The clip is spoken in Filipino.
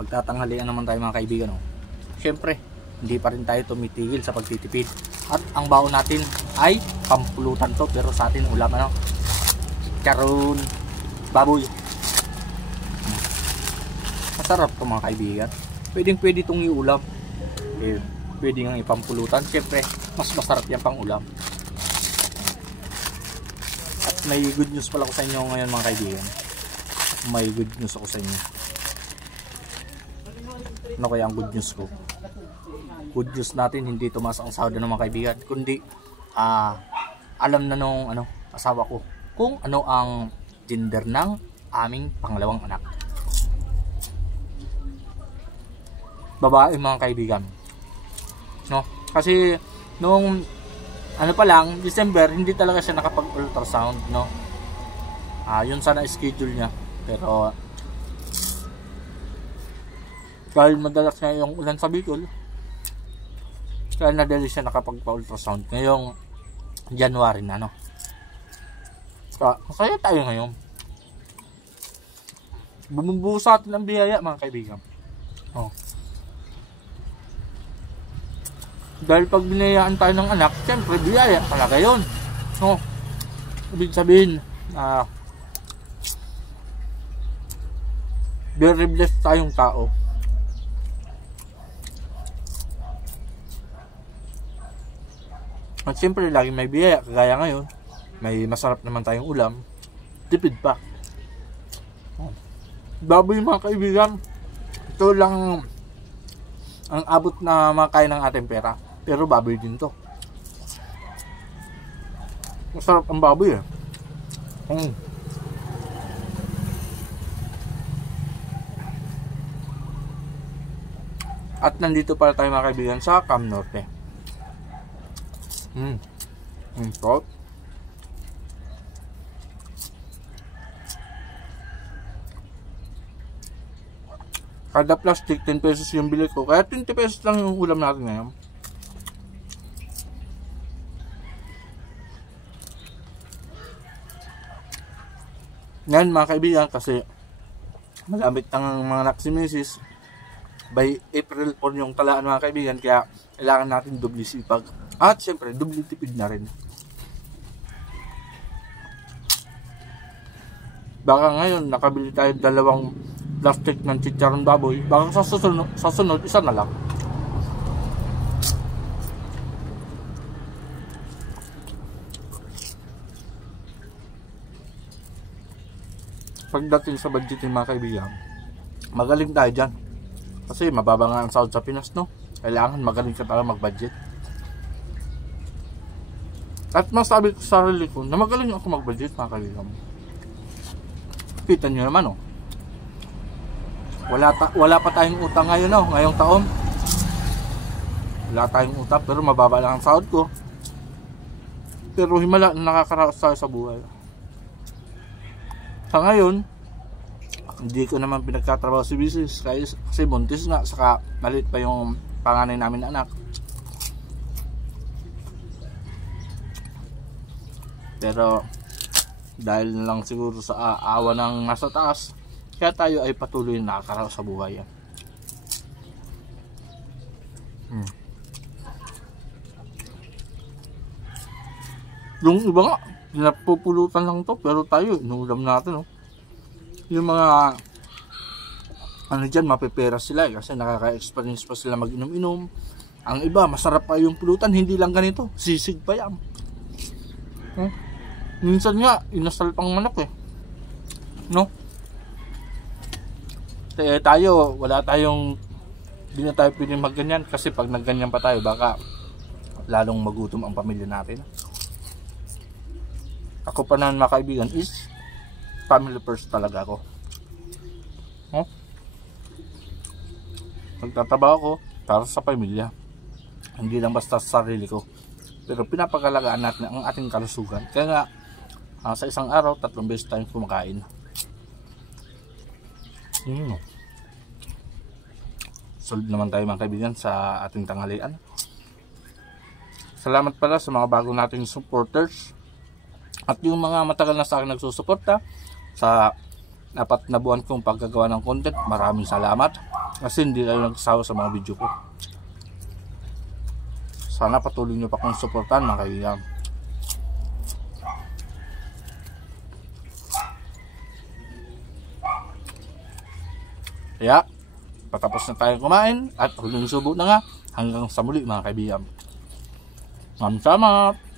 Magtatanghalian naman tayo mga kaibigan. Oh. Siyempre, hindi pa rin tayo tumitigil sa pagtitipid. At ang baon natin ay pampulutan to, pero sa atin ulam ano. Karon baboy. Masarap to mga kaibigan. Pwede itong iulam. Pwede nga ipampulutan. Siyempre, mas masarap yan pang ulam. At may good news pala ko sa inyo ngayon mga kaibigan. May good news ako sa inyo. Ano kaya ang good news ko? Good news natin, hindi tumaas ang sahod ng mga kaibigan. Kundi, alam na nung asawa ko kung ano ang gender ng aming pangalawang anak. Babae mga kaibigan. No? Kasi nung pa lang, December, hindi talaga siya nakapag-ultrasound, no? Yun sana schedule niya. Pero dahil madalas nga yung ulan sa Bicol, kaya nadali siya nakapagpa-ultrasound ngayong January na, no? Masaya tayo ngayon. Bumubuo sa atin ang biyaya mga kaibigan. Oh. Dahil pag binayaan tayo ng anak, siyempre biyaya talaga yun. No? Ibig sabihin, very blessed tayong tao. At siyempre lagi may biyaya, kagaya ngayon may masarap naman tayong ulam, tipid pa. Baboy mga kaibigan, ito lang ang abot na makaya ng ating pera, pero baboy din to. Masarap ang baboy eh. At nandito pala tayo mga kaibigan sa Cam Norte. Salt. Kada plastic 10 pesos yung bili ko, kaya 20 pesos lang yung ulam natin ngayon. Ngayon mga kaibigan, kasi malapit ang mga anak si Mrs. By April 4 yung talaan mga kaibigan, kaya kailangan natin doble sipag. At syempre, doble tipid na rin. Baka ngayon, nakabili tayo 2 plastic ng chicharon baboy. Baka sa sunod, isa na lang. Pagdating sa budgeting mga kaibigan, magaling tayo dyan. Kasi mababa nga ang sahod sa Pinas, no? Kailangan magaling ka talaga mag-budget. At masabi ko sa sarili ko na magaling ako mag-budget mga kaibigan. Kita nyo naman, oh. Wala pa tayong utang ngayon, oh, ngayong taon. Wala tayong utang, pero mababa lang ang sahod ko. Pero himala na nakakaraos tayo sa buhay. Sa ngayon, hindi ko naman pinagkatrabaho si business kasi buntis nga, saka maliit pa yung panganay namin anak. Pero dahil na lang siguro sa awa ng nasa taas, kaya tayo ay patuloy na nakakaraos sa buhay. Yung iba nga, pinapupulutan lang to, pero tayo, inuulam natin, oh. Yung mga dyan, mapipera sila kasi nakaka-experience pa sila mag-inom-inom. Ang iba, masarap pa yung pulutan, hindi lang ganito, sisig pa yan. Minsan nga, inasal pang manok eh, no? Kaya tayo, hindi na tayo pwedeng magganyan kasi pag nagganyan pa tayo, baka lalong magutom ang pamilya natin. Ako pa na mga kaibigan is family first talaga ako. Nagtatrabaho ko para sa pamilya, hindi lang basta sa sarili ko, pero pinapagalagaan natin ang ating kalusugan. Kaya nga sa isang araw 3 beses tayong kumakain. Solid naman tayo mga kaibigan sa ating tanghalian. Salamat pala sa mga bago nating supporters at yung mga matagal na sa akin nagsusuporta sa 4 na buwan kong paggagawa ng content. Maraming salamat. Kasi hindi kayo nagsasawa sa mga video ko. Sana patuloy nyo pa kong suportahan mga kaibigan. Kaya, patapos na tayo kumain at huling subo na nga. Hanggang sa muli mga kaibigan. Maraming salamat!